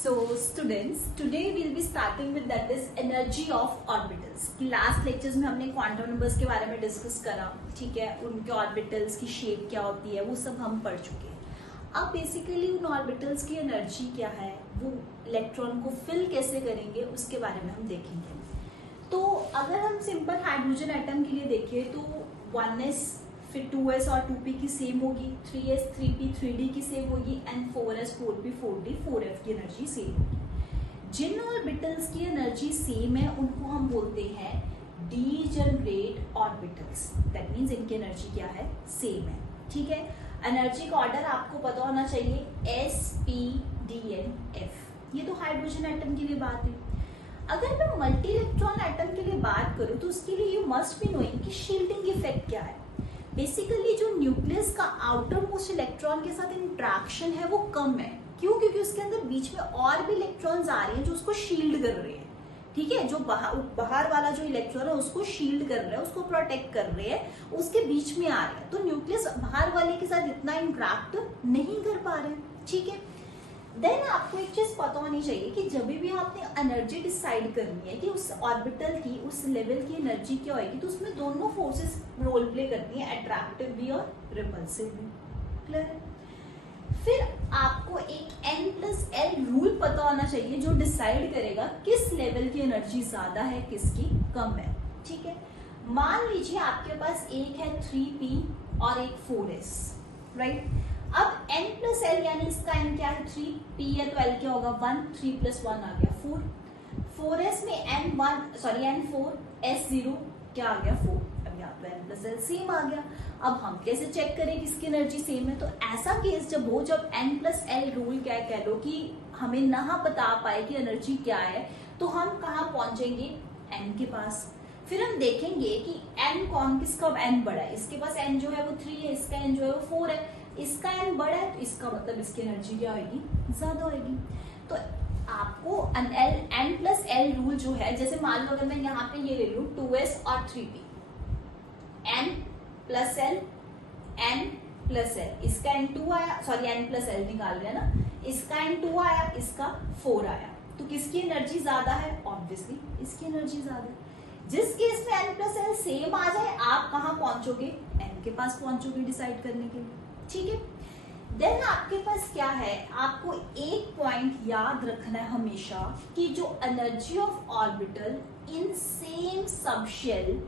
So students, today we'll be starting with that is energy of orbitals. Last lectures में हमने quantum numbers के बारे में discuss करा, ठीक है, उनके ऑर्बिटल्स की शेप क्या होती है वो सब हम पढ़ चुके हैं। अब बेसिकली उन ऑर्बिटल्स की एनर्जी क्या है, वो इलेक्ट्रॉन को फिल कैसे करेंगे उसके बारे में हम देखेंगे। तो अगर हम सिंपल हाइड्रोजन एटम के लिए देखें तो 1s फिर 2s और 2p की सेम होगी, 3s 3p 3d की सेम होगी and 4s 4p 4d 4f की एनर्जी सेम होगी। जिन ऑर्बिटल्स की एनर्जी सेम है उनको हम बोलते हैं डीजनरेट ऑर्बिटल्स। दैट मीन्स इनकी एनर्जी क्या है, सेम है, ठीक है। एनर्जी का ऑर्डर आपको पता होना चाहिए s p d n f। ये तो हाइड्रोजन एटम के लिए बात है। अगर मैं मल्टी इलेक्ट्रॉन एटम के लिए बात करूं तो उसके लिए यू मस्ट बी नोइंग कि शील्डिंग इफेक्ट क्या है। बेसिकली जो न्यूक्लियस का आउटर मोस्ट इलेक्ट्रॉन के साथ इंट्रैक्शन है वो कम है। क्यों? क्योंकि उसके अंदर बीच में और भी इलेक्ट्रॉन्स आ रहे हैं जो उसको शील्ड कर रहे हैं, ठीक है। जो बाहर वाला जो इलेक्ट्रॉन है उसको शील्ड कर रहे हैं, उसको प्रोटेक्ट कर रहे हैं, उसके बीच में आ रहे हैं। तो न्यूक्लियस बाहर वाले के साथ इतना इंट्रैक्ट नहीं कर पा रहे, ठीक है। देन आपको एक चीज पता होनी चाहिए कि जब भी आपने एनर्जी डिसाइड करनी है कि उस ऑर्बिटल की उस लेवल की एनर्जी क्या होगी, तो उसमें दोनों फोर्सेस रोल प्ले करती हैं, अट्रैक्टिव भी और रिपल्सिव भी। क्लियर है? फिर आपको एक n+l रूल पता होना चाहिए जो डिसाइड करेगा किस लेवल की एनर्जी ज्यादा है, किसकी कम है, ठीक है। मान लीजिए आपके पास एक है 3p और एक 4s, राइट। अब n+l यानी इसका n क्या है, 3p है तो l क्या होगा 1, 3 + 1 आ गया 4। 4s में n4 s0 क्या आ गया 4। अब यहाँ पे n+l सेम आ गया। अब हम कैसे चेक करें किसकी एनर्जी सेम है? तो ऐसा केस जब हो जब n+l रूल क्या है, कह लो कि हमें ना बता पाए कि एनर्जी क्या है, तो हम कहाँ पहुंचेंगे, n के पास। फिर हम देखेंगे कि n कौन किसका n बड़ा है। इसके पास n जो है वो 3 है, इसका n जो है वो 4 है। इसका n बड़ा है तो इसका मतलब इसकी एनर्जी क्या होगी, ज्यादा होगी। तो आपको n+l रूल जो है, जैसे मान लो अगर मैं यहाँ पे ये ले लूं 2s और 3p, n+l n+l, इसका n2 आया, सॉरी n+l निकाल लिया ना, इसका n2 आया, इसका 4 आया, तो किसकी एनर्जी ज्यादा है? ऑब्वियसली इसकी एनर्जी ज्यादा है। जिस केस में n+l सेम आ जाए आप कहाँ पहुंचोगे, n के पास पहुंचोगे डिसाइड करने के लिए, ठीक है। देन आपके पास क्या है, आपको एक पॉइंट याद रखना है हमेशा कि जो energy of orbital in same subshell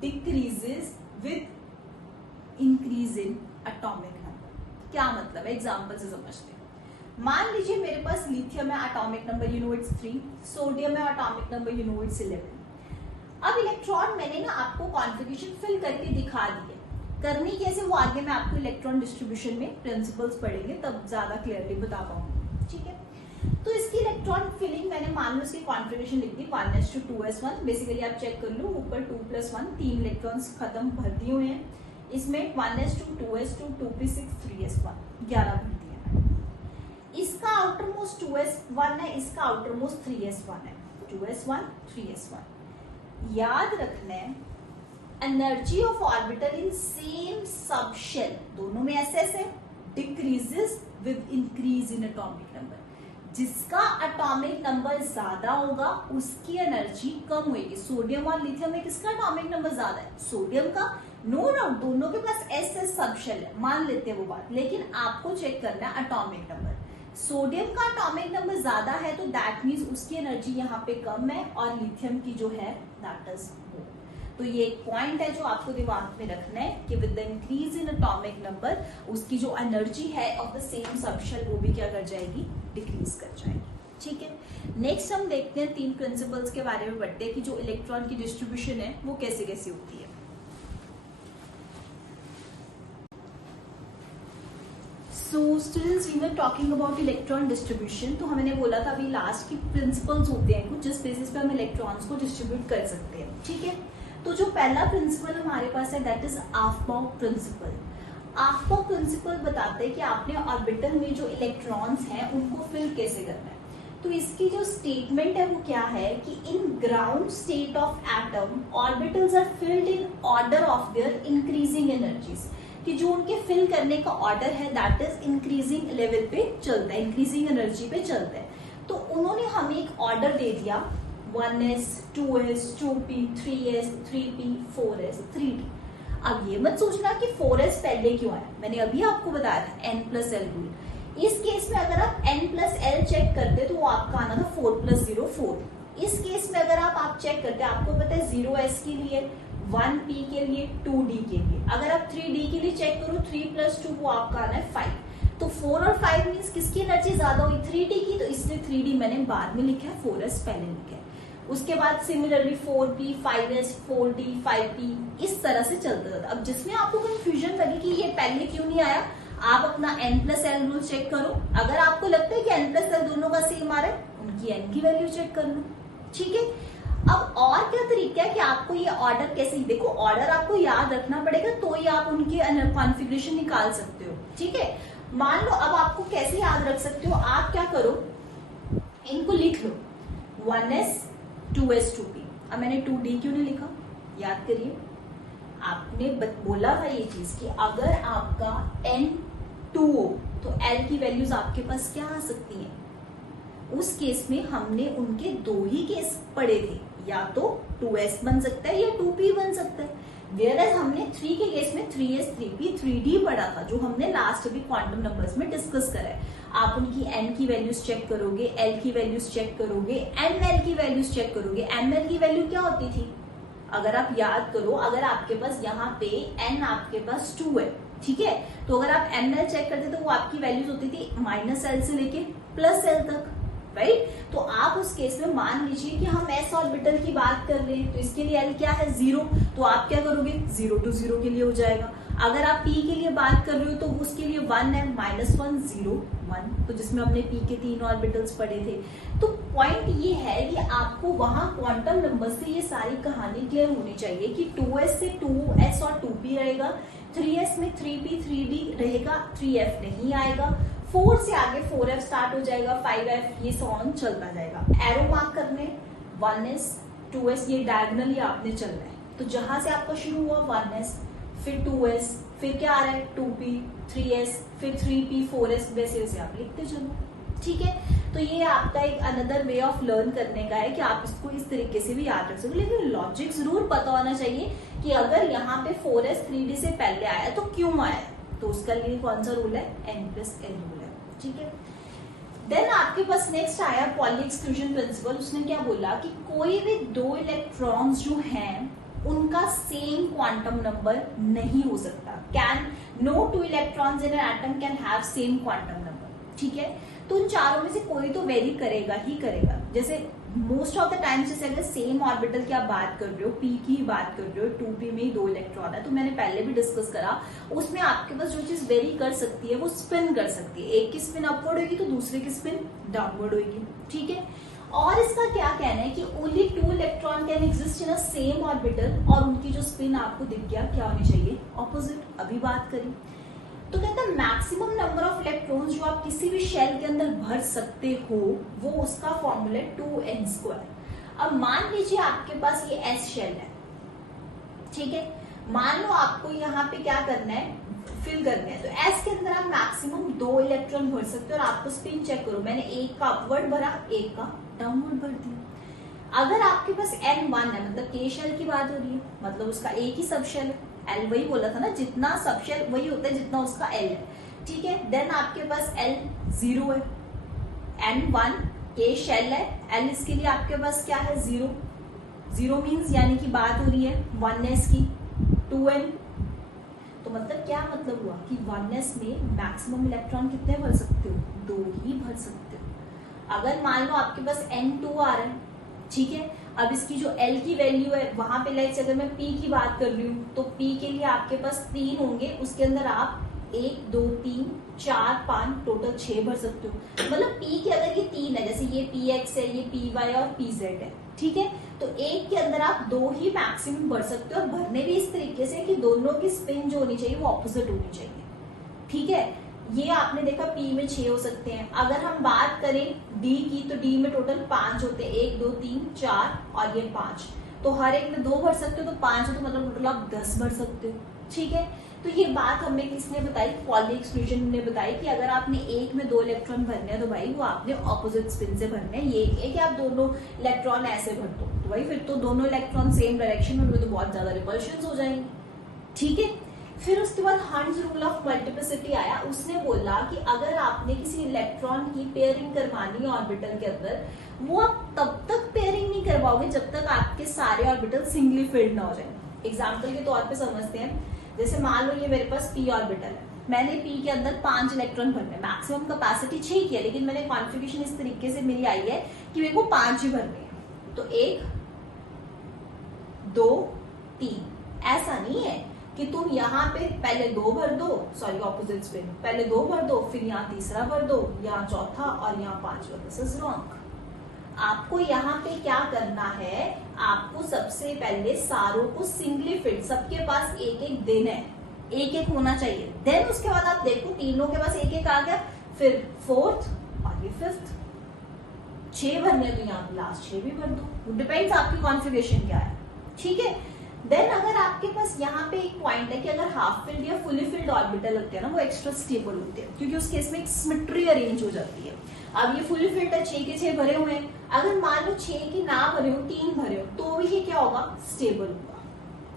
decreases with increase in atomic number. क्या मतलब है, एग्जांपल से समझते हैं। मान लीजिए मेरे पास लिथियम है, atomic number you know it's 3, sodium है, atomic number you know it's 11। अब इलेक्ट्रॉन मैंने ना आपको कॉन्फ़िगरेशन फिल करके दिखा दी है। करनी कैसे वो आगे मैं आपको इलेक्ट्रॉन डिस्ट्रीब्यूशन में प्रिंसिपल्स पढ़ेंगे तब ज्यादा क्लियरली बता पाऊंगी, ठीक है। तो इसकी इलेक्ट्रॉन फिलिंग मैंने मान लो इसकी कॉन्फ़िगरेशन लिख दी 1s2 बेसिकली आप चेक कर लो, ऊपर 2+1 3 इलेक्ट्रॉन्स खत्म भर दिए हुए हैं। इसमें 1s2 2s2 2p6 3s1 11 भर दिए हैं। इसका आउटर मोस्ट 2s1 है, इसका आउटर मोस्ट 3s1 है, 2s1 3s1। याद रखना है energy of orbital in same subshell, दोनों में SS है, decreases with increase in atomic number. जिसका एटॉमिक नंबर ज्यादा होगा उसकी एनर्जी कम होगी। सोडियम और लिथियम में किसका एटॉमिक नंबर ज्यादा है, सोडियम का। नो डाउट दोनों के पास SS सबशेल है, मान लेते हैं वो बात, लेकिन आपको चेक करना है एटॉमिक नंबर। सोडियम का एटॉमिक नंबर ज्यादा है तो दैट मीन्स उसकी एनर्जी यहाँ पे कम है और लिथियम की जो है दैट इज मोर। तो ये एक पॉइंट है जो आपको दिमाग में रखना है कि with the increase in atomic number उसकी जो एनर्जी है ऑफ द सेम सबशेल वो भी क्या कर जाएगी, डिक्रीज कर जाएगी, ठीक है। नेक्स्ट हम देखते हैं 3 प्रिंसिपल्स के बारे में पढ़ते हैं कि जो इलेक्ट्रॉन की डिस्ट्रीब्यूशन है वो कैसे कैसे होती है। So students we were talking about electron distribution. तो हमने बोला था अभी लास्ट की प्रिंसिपल्स होते हैं कुछ जिस बेसिस पे हम इलेक्ट्रॉन्स को डिस्ट्रीब्यूट कर सकते हैं, ठीक है। तो जो पहला प्रिंसिपल हमारे पास है that is Aufbau principal. Aufbau principal बताते हैं कि आपने ऑर्बिटल में जो इलेक्ट्रॉन्स हैं उनको फिल कैसे करना है। तो इसकी जो स्टेटमेंट है वो क्या है कि in ground state of atom orbitals are filled in order of their increasing energies, कि जो उनके फिल करने का ऑर्डर है दैट इज इंक्रीजिंग लेवल पे चलता है, इंक्रीजिंग एनर्जी पे चलता है। तो उन्होंने हमें एक ऑर्डर दे दिया 1s 2s 2p 3s 3p 4s 3d। अब ये मत सोचना कि 4s पहले क्यों आया, मैंने अभी आपको बताया था n+l रूल। इस केस में अगर आप n+l चेक करते तो वो आपका आना था 4 + 0 4। इस केस में अगर आप चेक करते, आपको पता है 0s के लिए, 1p के लिए, 2d के लिए। अगर आप 3d के लिए चेक करो 3 + 2 वो आपका आना है 5। तो 4 और 5 मीन्स किसकी एनर्जी ज्यादा हुई, 3d की, तो इसलिए 3d मैंने बाद में लिखा है, 4s पहले लिखा है। उसके बाद similarly 4p 5s 4d 5p इस तरह से चलता जाता। अब जिसमें आपको कंफ्यूजन लगे कि ये पहले क्यों नहीं आया, आप अपना n+l रूल चेक करो। अगर आपको लगता है कि n+l दोनों का सेम आ रहा है, उनकी n की वैल्यू चेक कर लो, ठीक है। अब और क्या तरीका है कि आपको ये ऑर्डर कैसे, देखो ऑर्डर आपको याद रखना पड़ेगा तो ही आप उनके कॉन्फ़िगरेशन निकाल सकते हो, ठीक है। मान लो अब आपको कैसे याद रख सकते हो, आप क्या करो, इनको लिख लो 1s 2s 2p। अब मैंने 2d क्यों नहीं लिखा, याद करिए, आपने बोला था ये चीज कि अगर आपका n2 हो तो l की वैल्यूज आपके पास क्या आ सकती हैं। उस केस में हमने उनके दो ही केस पढ़े थे, या तो 2s बन सकता है या 2p बन सकता है। वेयरएज हमने 3 के केस में 3s 3p 3d पढ़ा था, जो हमने लास्ट अभी क्वांटम नंबर्स में डिस्कस करा है। आप उनकी n की वैल्यूज चेक करोगे, l की वैल्यूज चेक करोगे, ml की वैल्यूज चेक करोगे। ml की वैल्यू क्या होती थी, अगर आप याद करो, अगर आपके पास यहाँ पे n आपके पास 2 है, ठीक है, तो अगर आप ml चेक करते तो वो आपकी वैल्यूज होती थी -l से लेके +l तक, राइट। तो आप उस केस में मान लीजिए कि हम s ऑर्बिटल की बात कर रहे हैं, तो इसके लिए l क्या है 0, तो आप क्या करोगे 0 to 0 के लिए हो जाएगा। अगर आप p के लिए बात कर रहे हो तो उसके लिए 1 है, -1 0 1, तो जिसमें हमने p के 3 ऑर्बिटल्स पढ़े थे। तो पॉइंट ये है कि आपको वहां क्वांटम नंबर से ये सारी कहानी क्लियर होनी चाहिए कि 2s से 2s और 2p रहेगा, 3s में 3p 3d रहेगा, 3f नहीं आएगा, 4 से आगे 4f स्टार्ट हो जाएगा, 5f ये सॉन चलता जाएगा। एरो मार्क करने 1s 2s ये डायगोनली आपने चलना है, तो जहां से आपका शुरू हुआ 1s, फिर 2s, फिर क्या आ रहा है 2p 3s, फिर 3p 4s, वैसे वैसे आप लिखते चलो, ठीक है। तो ये आपका एक अनदर वे ऑफ लर्न करने का है कि आप इसको इस तरीके से भी याद रख सको, लेकिन लॉजिक जरूर पता होना चाहिए कि अगर यहाँ पे 4s 3d से पहले आया तो क्यों आया, तो उसका लिए कौन सा रूल है, n+l रूल है, ठीक है। देन आपके पास नेक्स्ट आया पॉली एक्सक्लूजन प्रिंसिपल। उसने क्या बोला कि कोई भी दो इलेक्ट्रॉन्स जो हैं उनका सेम क्वांटम नंबर नहीं हो सकता। Can no two electrons in an atom can have same quantum number, ठीक है। तो उन चारों में से कोई तो वेरी करेगा ही करेगा। जैसे मोस्ट ऑफ द टाइम्स जैसे अगर सेम ऑर्बिटल की आप बात कर रहे हो, p की बात कर रहे हो, 2p में ही 2 इलेक्ट्रॉन है, तो मैंने पहले भी डिस्कस करा, उसमें आपके पास जो चीज वेरी कर सकती है वो स्पिन कर सकती है। एक की स्पिन अपवर्ड होगी तो दूसरे की स्पिन डाउनवर्ड होगी, ठीक है। और इसका क्या कहना है कि only 2 electron can exist in a same orbital, और उनकी जो स्पिन आपको दिख गया क्या होनी चाहिए, ऑपोजिट। अभी बात करें तो कहता है मैक्सिमम नंबर ऑफ इलेक्ट्रॉन्स जो आप किसी भी शेल के अंदर भर सकते हो वो उसका फॉर्मूला है 2n²। अब मान लीजिए आपके पास ये s शेल है, ठीक है। मान लो आपको यहाँ पे क्या करना है, फिल करना है, तो s के अंदर आप मैक्सिमम 2 इलेक्ट्रॉन भर सकते हो। और आपको स्पिन चेक करो, मैंने एक का अपवर्ड भरा, एक का डाउनवर्ड भर दिया। अगर आपके पास n1 है, मतलब k शेल की बात हो रही है, मतलब उसका एक ही सब शेल है, L वही बोला था ना, जितना सब शेल वही होता है जितना उसका L है, ठीक है। देन आपके पास L 0 है, N1 K शेल है, L इसके लिए आपके पास क्या है 0 0 मीन्स यानी कि बात हो रही है 1s की 2n। तो मतलब क्या मतलब हुआ कि 1s में मैक्सिमम इलेक्ट्रॉन कितने भर सकते हो, 2 ही भर सकते हो। अगर मान लो आपके पास N2 आ रहा है, ठीक है। अब इसकी जो L की वैल्यू है वहां पे लाइक अगर मैं P की बात कर रही हूँ तो P के लिए आपके पास 3 होंगे, उसके अंदर आप 1 2 3 4 5 टोटल 6 भर सकते हो। मतलब P के अगर ये 3 है, जैसे ये PX है, ये PY और PZ है, ठीक है, तो एक के अंदर आप 2 ही मैक्सिमम भर सकते हो। और भरने भी इस तरीके से कि दोनों की स्पिन जो होनी चाहिए वो ऑपोजिट होनी चाहिए, ठीक है। ये आपने देखा P में 6 हो सकते हैं। अगर हम बात करें D की तो D में टोटल 5 होते हैं, 1 2 3 4 और ये 5, तो हर एक में 2 भर सकते हो, तो 5 हो तो मतलब टोटल आप 10 भर सकते हो, ठीक है। तो ये बात हमें किसने बताई, पॉली एक्सक्लूजन ने बताई कि अगर आपने एक में 2 इलेक्ट्रॉन भरने हैं तो भाई वो आपने ऑपोजिट स्पिन से भरने हैं। ये है कि आप दोनों इलेक्ट्रॉन ऐसे भर दो तो भाई फिर तो दोनों इलेक्ट्रॉन सेम डायरेक्शन में तो बहुत ज्यादा रिपल्शंस हो जाएंगे, ठीक है। फिर उसके बाद हंट्स रूल ऑफ मल्टीप्लिसिटी आया, उसने बोला कि अगर आपने किसी इलेक्ट्रॉन की पेयरिंग करवानी है ऑर्बिटल के अंदर, वो आप तब तक पेयरिंग नहीं करवाओगे जब तक आपके सारे ऑर्बिटल सिंगली फिल्ड ना हो जाए। एग्जाम्पल के तौर पे समझते हैं, जैसे मान लो ये मेरे पास p ऑर्बिटल है, मैंने p के अंदर 5 इलेक्ट्रॉन भरने, मैक्सिमम कैपेसिटी 6 की है, लेकिन मैंने कॉन्फ़िगरेशन इस तरीके से मेरी आई है कि मेरे को 5 ही भरने हैं। तो 1 2 3, ऐसा नहीं है कि तुम यहाँ पे पहले 2 भर दो, सॉरी ऑपोजिट स्पिन, पहले 2 भर दो, फिर यहाँ तीसरा भर दो, यहाँ चौथा और यहाँ 5वां। This is wrong. आपको यहाँ पे क्या करना है, आपको सबसे पहले सारों को सिंगली फिट, सबके पास एक एक दिन है, एक एक होना चाहिए। देन उसके बाद आप देखो तीनों के पास एक एक आ गया, फिर 4th और ये 5th। 6 भरने तो यहाँ लास्ट 6 भी भर दो, डिपेंड्स आपकी कॉन्फ़िगरेशन क्या है, ठीक है। देन अगर आपके पास यहाँ पे एक पॉइंट है कि अगर हाफ फिल्ड या फुली फिल्ड ऑर्बिटल होते हैं ना, वो एक्स्ट्रा स्टेबल होते हैं, क्योंकि उस केस में एक सिमेट्री अरेंज हो जाती है। अब ये फुली फिल्ड है, 6 के 6 भरे हुए हैं, अगर मान लो 6 की ना भरे हो, 3 भरे हो, तो भी ये क्या होगा, स्टेबल होगा,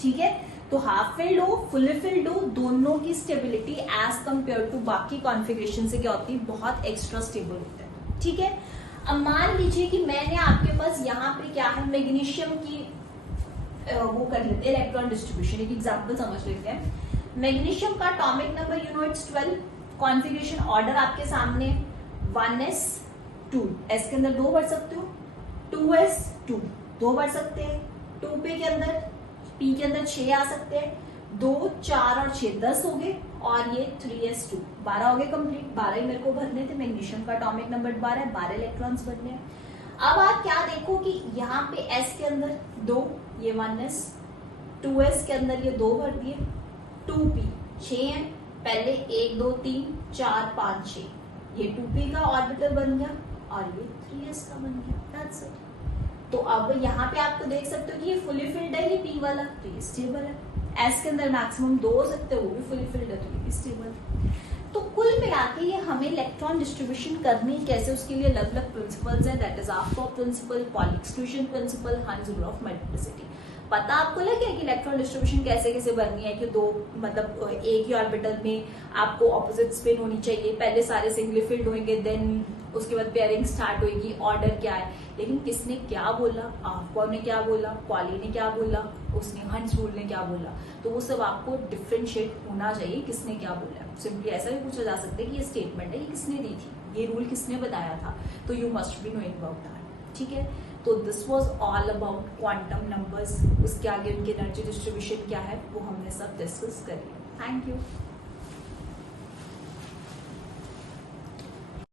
ठीक है। तो हाफ फिल्ड हो फुली फिल्ड हो, दोनों की स्टेबिलिटी एज कंपेयर टू बाकी कॉन्फ़िगरेशन से क्या होती है, बहुत एक्स्ट्रा स्टेबल होता है, ठीक है। अब मान लीजिए कि मैंने आपके पास यहाँ पे क्या है, मैग्नीशियम की वो कर लेते हैं इलेक्ट्रॉन डिस्ट्रीब्यूशन, एक एग्जांपल समझ लेते हैं। मैग्नीशियम का atomic number you know it's 12, configuration order आपके सामने 1s2, s के अंदर 2 भर सकते हो, 2s2 2 भर सकते हैं, 2p के अंदर p के अंदर 6 आ सकते हैं, 2 4 और 6 10 हो गए, और ये 3s2 12 हो गए कंप्लीट। 12 ही मेरे को भरने थे, मैग्नीशियम का एटॉमिक नंबर 12 है, 12 इलेक्ट्रॉन्स भरने हैं। अब आप क्या देखो कि यहाँ पे s के अंदर 2, ये 1s, 2s के अंदर ये 2 भर दिए, 2p 6 है, पहले 1 2 3 4 5 6, ये 2p का ऑर्बिटल बन गया और ये 3s का बन गया, दैट्स इट। तो अब यहाँ पे आप तो देख सकते हो कि ये फुली फिल्ड है, ये p वाला, तो ये स्टेबल है। s के अंदर मैक्सिमम 2 हो सकते हैं, वो भी फुली फिल्ड है, तो ये भी स्टेबल है। तो कुल मिला के ये हमें इलेक्ट्रॉन डिस्ट्रीब्यूशन करनी कैसे, उसके लिए अलग अलग प्रिंसिपल्स हैं, दैट इज आपको principle, Pauli exclusion principle, Hund's rule of multiplicity. पता आपको लगे कि इलेक्ट्रॉन डिस्ट्रीब्यूशन कैसे कैसे बननी है, कि 2 मतलब एक ही ऑर्बिटल में आपको ऑपोजिट स्पिन होनी चाहिए, पहले सारे सिंगली फिल्ड होंगे, देन उसके बाद पेयरिंग स्टार्ट होगी, ऑर्डर क्या है। लेकिन किसने क्या बोला, आफ्बॉम ने क्या बोला, पॉली ने क्या बोला, उसने हंट्स रूल ने क्या बोला, तो वो सब आपको डिफरेंशिएट होना चाहिए किसने क्या बोला। सिंपली ऐसा भी पूछा जा सकता है कि ये स्टेटमेंट है, ये किसने दी थी, ये रूल किसने बताया था, तो you must be knowing about that, ठीक है। तो this was all about quantum numbers, उसके आगे उनकी एनर्जी डिस्ट्रीब्यूशन क्या है वो हमने सब डिस्कस कर लिया। Thank you.